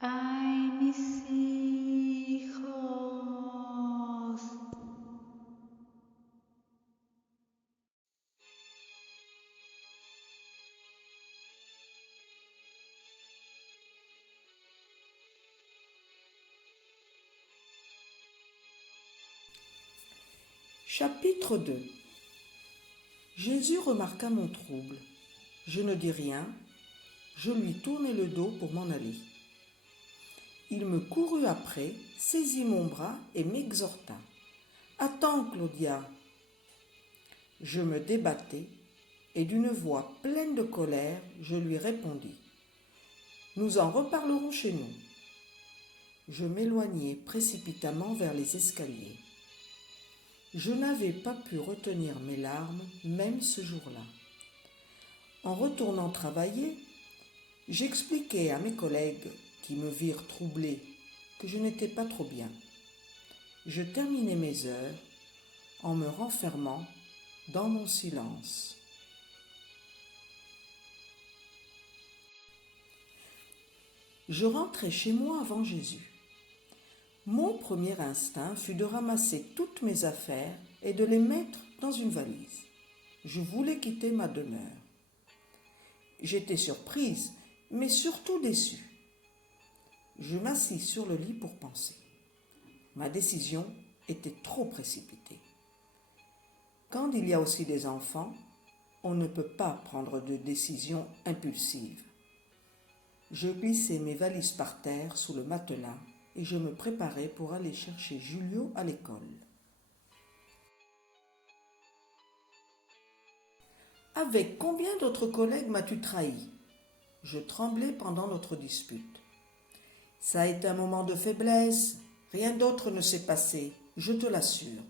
Ay, mis hijos. Chapitre 2. Jésus remarqua mon trouble. Je ne dis rien, je lui tournai le dos pour m'en aller. Il me courut après, saisit mon bras et m'exhorta. « Attends, Claudia !» Je me débattais et d'une voix pleine de colère, je lui répondis. « Nous en reparlerons chez nous. » Je m'éloignai précipitamment vers les escaliers. Je n'avais pas pu retenir mes larmes, même ce jour-là. En retournant travailler, j'expliquai à mes collègues qui me virent troublée que je n'étais pas trop bien. Je terminai mes heures en me renfermant dans mon silence. Je rentrai chez moi avant Jésus. Mon premier instinct fut de ramasser toutes mes affaires et de les mettre dans une valise. Je voulais quitter ma demeure. J'étais surprise, mais surtout déçue. Je m'assis sur le lit pour penser. Ma décision était trop précipitée. Quand il y a aussi des enfants, on ne peut pas prendre de décision impulsive. Je glissai mes valises par terre sous le matelas et je me préparais pour aller chercher Julio à l'école. Avec combien d'autres collègues m'as-tu trahi ? Je tremblais pendant notre dispute. Ça a été un moment de faiblesse, rien d'autre ne s'est passé, je te l'assure.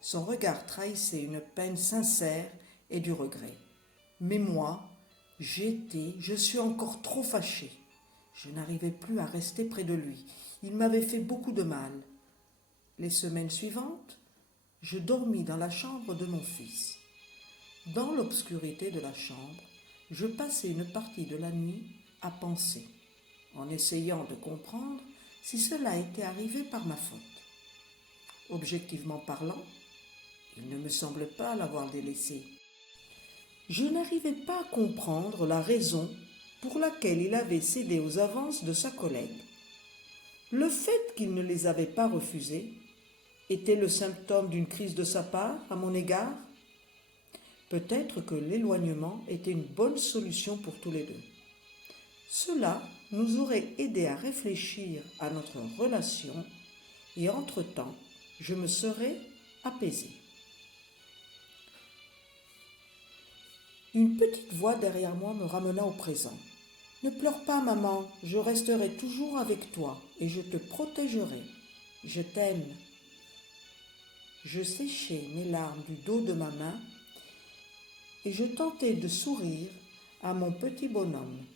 Son regard trahissait une peine sincère et du regret. Mais moi, je suis encore trop fâchée. Je n'arrivais plus à rester près de lui. Il m'avait fait beaucoup de mal. Les semaines suivantes, je dormis dans la chambre de mon fils. Dans l'obscurité de la chambre, je passais une partie de la nuit à penser, en essayant de comprendre si cela était arrivé par ma faute. Objectivement parlant, il ne me semble pas l'avoir délaissé. Je n'arrivais pas à comprendre la raison pour laquelle il avait cédé aux avances de sa collègue. Le fait qu'il ne les avait pas refusées était le symptôme d'une crise de sa part à mon égard. Peut-être que l'éloignement était une bonne solution pour tous les deux. Cela nous aurait aidé à réfléchir à notre relation et entre-temps, je me serais apaisée. Une petite voix derrière moi me ramena au présent. « Ne pleure pas, maman, je resterai toujours avec toi et je te protégerai. Je t'aime. » Je séchai mes larmes du dos de ma main et je tentai de sourire à mon petit bonhomme.